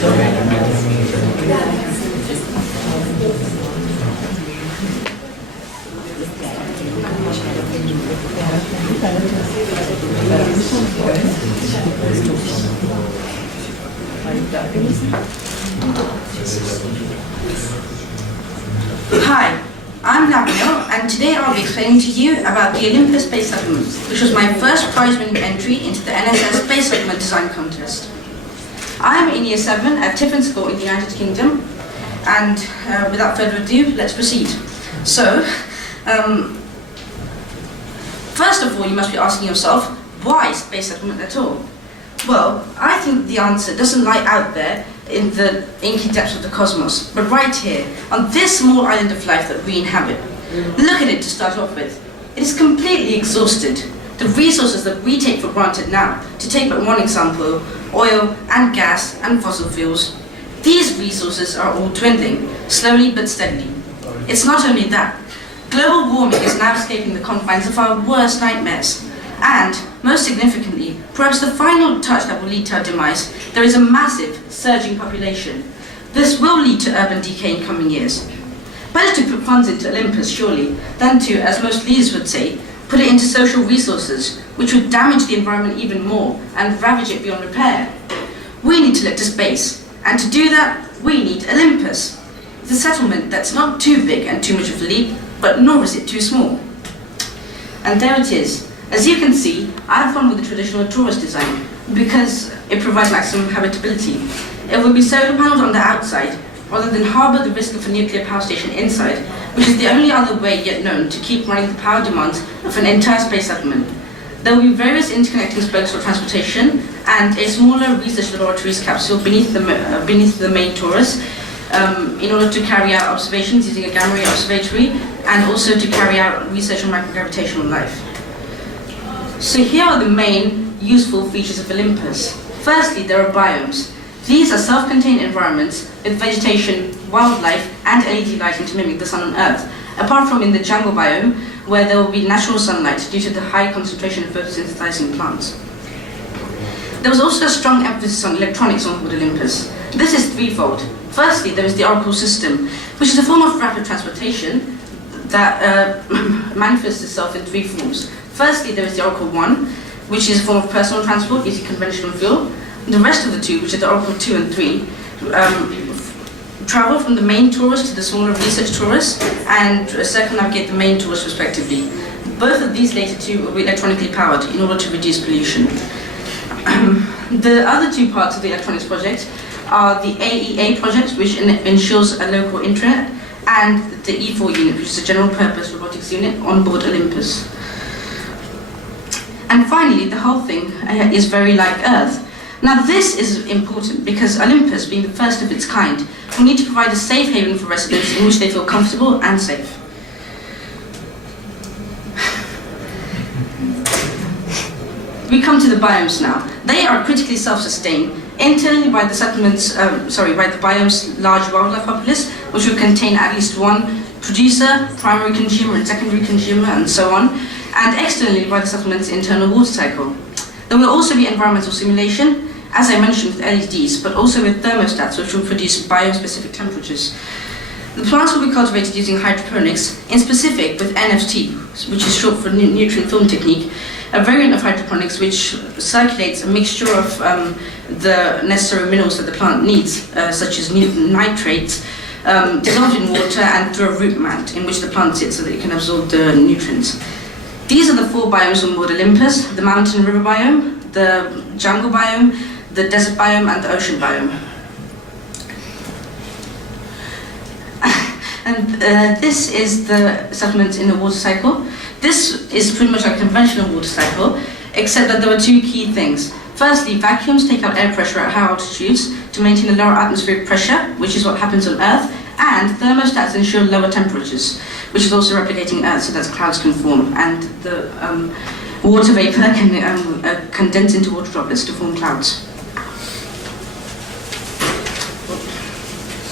Hi, I'm Navonil, and today I'll be explaining to you about the Olympus Space Settlement, which was my first prize-winning entry into the NSS Space Settlement Design Contest. I'm in Year 7 at Tiffin School in the United Kingdom, and without further ado, let's proceed. So, first of all, you must be asking yourself, why space settlement at all? Well, I think the answer doesn't lie out there in the inky depths of the cosmos, but right here, on this small island of life that we inhabit. Look at it to start off with. It is completely exhausted. The resources that we take for granted now, to take but one example, oil and gas and fossil fuels, these resources are all dwindling, slowly but steadily. It's not only that. Global warming is now escaping the confines of our worst nightmares. And, most significantly, perhaps the final touch that will lead to our demise, there is a massive, surging population. This will lead to urban decay in coming years. Better to put funds into Olympus, surely, than to, as most leaders would say, put it into social resources, which would damage the environment even more and ravage it beyond repair. We need to look to space, and to do that, we need Olympus. It's a settlement that's not too big and too much of a leap, but nor is it too small. And there it is. As you can see, I've gone with the traditional tourist design because it provides maximum habitability. It will be solar paneled on the outside, rather than harbour the risk of a nuclear power station inside, which is the only other way yet known to keep running the power demands of an entire space settlement. There will be various interconnecting spokes for transportation and a smaller research laboratories capsule beneath the main torus in order to carry out observations using a gamma ray observatory and also to carry out research on microgravitational life. So here are the main useful features of Olympus. Firstly, there are biomes. These are self-contained environments with vegetation, wildlife, and LED lighting to mimic the sun on Earth, apart from in the jungle biome, where there will be natural sunlight due to the high concentration of photosynthesizing plants. There was also a strong emphasis on electronics on board Olympus. This is threefold. Firstly, there is the Oracle system, which is a form of rapid transportation that manifests itself in three forms. Firstly, there is the Oracle 1, which is a form of personal transport using conventional fuel. The rest of the two, which are the Oracle 2 and 3, travel from the main torus to the smaller research torus and circumnavigate the main torus respectively. Both of these later two will be electronically powered in order to reduce pollution. The other two parts of the electronics project are the AEA project, which ensures a local intranet, and the E4 unit, which is a general purpose robotics unit on board Olympus. And finally, the whole thing is very like Earth. Now this is important because Olympus, being the first of its kind, will need to provide a safe haven for residents in which they feel comfortable and safe. We come to the biomes now. They are critically self-sustained, internally by the settlements, by the biome's large wildlife populace, which will contain at least one producer, primary consumer and secondary consumer, and so on, and externally by the settlement's internal water cycle. There will also be environmental simulation, as I mentioned with LEDs, but also with thermostats, which will produce biome-specific temperatures. The plants will be cultivated using hydroponics, in specific with NFT, which is short for nutrient film technique, a variant of hydroponics which circulates a mixture of the necessary minerals that the plant needs, such as nitrates, dissolved in water and through a root mat in which the plant sits so that it can absorb the nutrients. These are the four biomes on board Olympus: the mountain and river biome, the jungle biome, the desert biome, and the ocean biome. And this is the settlement in the water cycle. This is pretty much like a conventional water cycle, except that there are two key things. Firstly, vacuums take out air pressure at high altitudes to maintain a lower atmospheric pressure, which is what happens on Earth, and thermostats ensure lower temperatures, which is also replicating Earth so that clouds can form, and the water vapor can condense into water droplets to form clouds.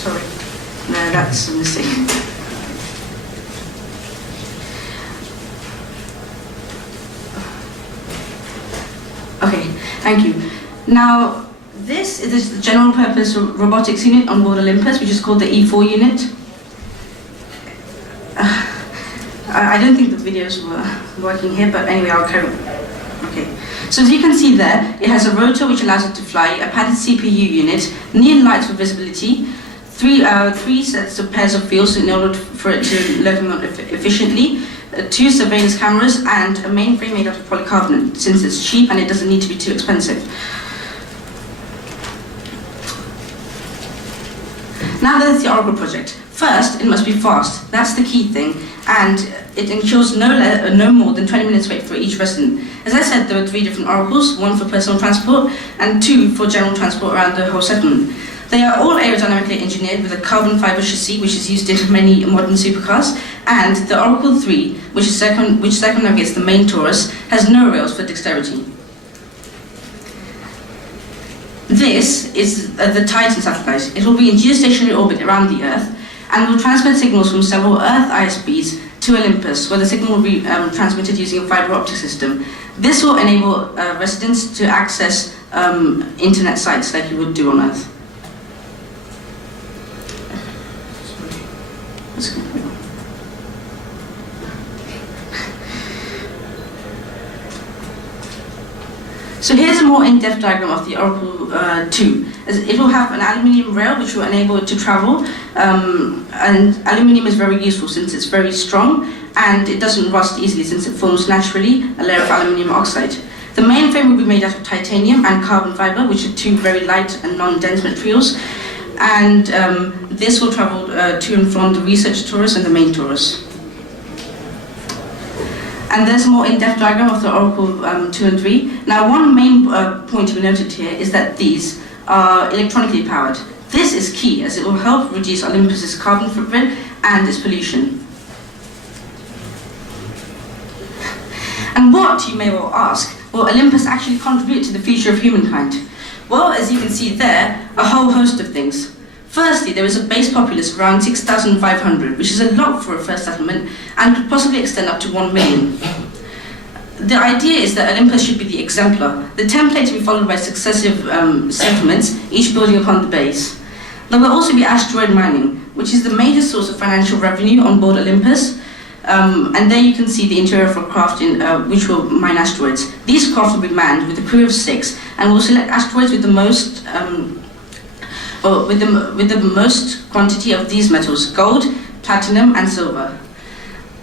Sorry, no, that's a mistake. Okay, thank you. Now, this this is the general purpose robotics unit on board Olympus, which is called the E4 unit. I don't think the videos were working here, but anyway, I'll carry on. Okay. So as you can see there, it has a rotor which allows it to fly, a padded CPU unit, neon lights for visibility, three sets of pairs of fields in order for it to locomote efficiently, 2 surveillance cameras, and a mainframe made out of polycarbonate, since it's cheap and it doesn't need to be too expensive. Now there's the Oracle project. First, it must be fast. That's the key thing, and it ensures no more than 20 minutes wait for each resident. As I said, there are 3 different oracles, 1 for personal transport and 2 for general transport around the whole settlement. They are all aerodynamically engineered with a carbon fiber chassis, which is used in many modern supercars, and the Oracle 3, which circumnavigates the main torus, has no rails for dexterity. This is the Titan satellite. It will be in geostationary orbit around the Earth and will transmit signals from several Earth ISPs to Olympus, where the signal will be transmitted using a fiber optic system. This will enable residents to access internet sites like you would do on Earth. So here's a more in-depth diagram of the Oracle 2. It will have an aluminium rail which will enable it to travel, and aluminium is very useful since it's very strong and it doesn't rust easily since it forms naturally a layer of aluminium oxide. The mainframe will be made out of titanium and carbon fiber, which are 2 very light and non-dense materials, and this will travel to and from the research torus and the main torus. And there's a more in-depth diagram of the Oracle 2 and 3. Now, one main point to be noted here is that these are electronically powered. This is key, as it will help reduce Olympus's carbon footprint and its pollution. And what, you may well ask, will Olympus actually contribute to the future of humankind? Well, as you can see there, a whole host of things. Firstly, there is a base populace of around 6,500, which is a lot for a first settlement and could possibly extend up to 1 million. The idea is that Olympus should be the exemplar, the template to be followed by successive settlements, each building upon the base. There will also be asteroid mining, which is the major source of financial revenue on board Olympus. And there you can see the interior of a craft which will mine asteroids. These crafts will be manned with a crew of 6 and will select asteroids with the most with the most quantity of these metals: gold, platinum and silver.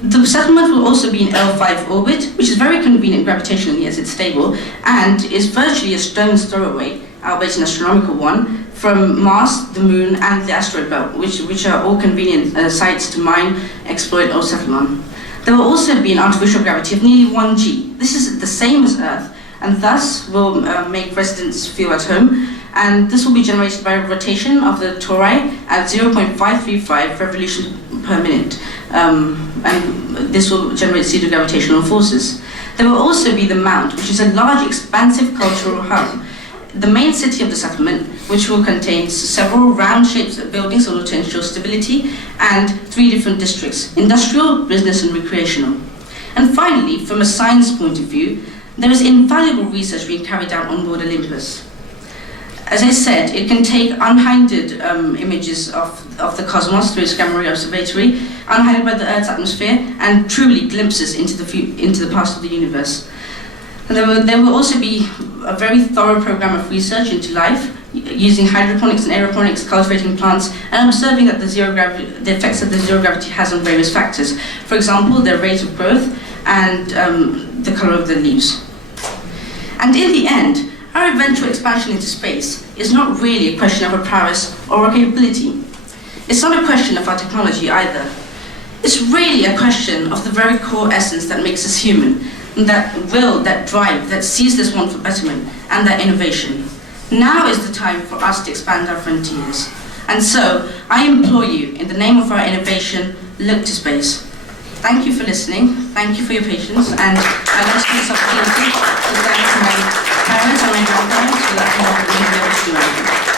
The settlement will also be in L5 orbit, which is very convenient gravitationally as it's stable, and is virtually a stone's throw away, albeit an astronomical one, from Mars, the Moon and the asteroid belt, which are all convenient sites to mine, exploit or settle on. There will also be an artificial gravity of nearly 1G. This is the same as Earth, and thus will make residents feel at home, and this will be generated by a rotation of the tori at 0.535 revolutions per minute, and this will generate pseudo-gravitational forces. There will also be the Mount, which is a large, expansive cultural hub, the main city of the settlement, which will contain several round-shaped buildings in order to ensure stability, and 3 different districts: industrial, business and recreational. And finally, from a science point of view, there is invaluable research being carried out on board Olympus. As I said, it can take unhindered images of the cosmos through its gamma ray observatory, unhindered by the Earth's atmosphere, and truly glimpses into the past of the universe. And there will also be a very thorough program of research into life, using hydroponics and aeroponics, cultivating plants, and observing that the effects that the zero gravity has on various factors. For example, their rate of growth and the color of the leaves. And in the end, our eventual expansion into space is not really a question of our prowess or our capability. It's not a question of our technology either. It's really a question of the very core essence that makes us human, that will, that drive, that sees this want for betterment, and that innovation. Now is the time for us to expand our frontiers. And so, I implore you, in the name of our innovation, look to space. Thank you for listening, thank you for your patience, and I'd like to take this opportunity to thank my parents and my grandparents for that help me be able to do anything.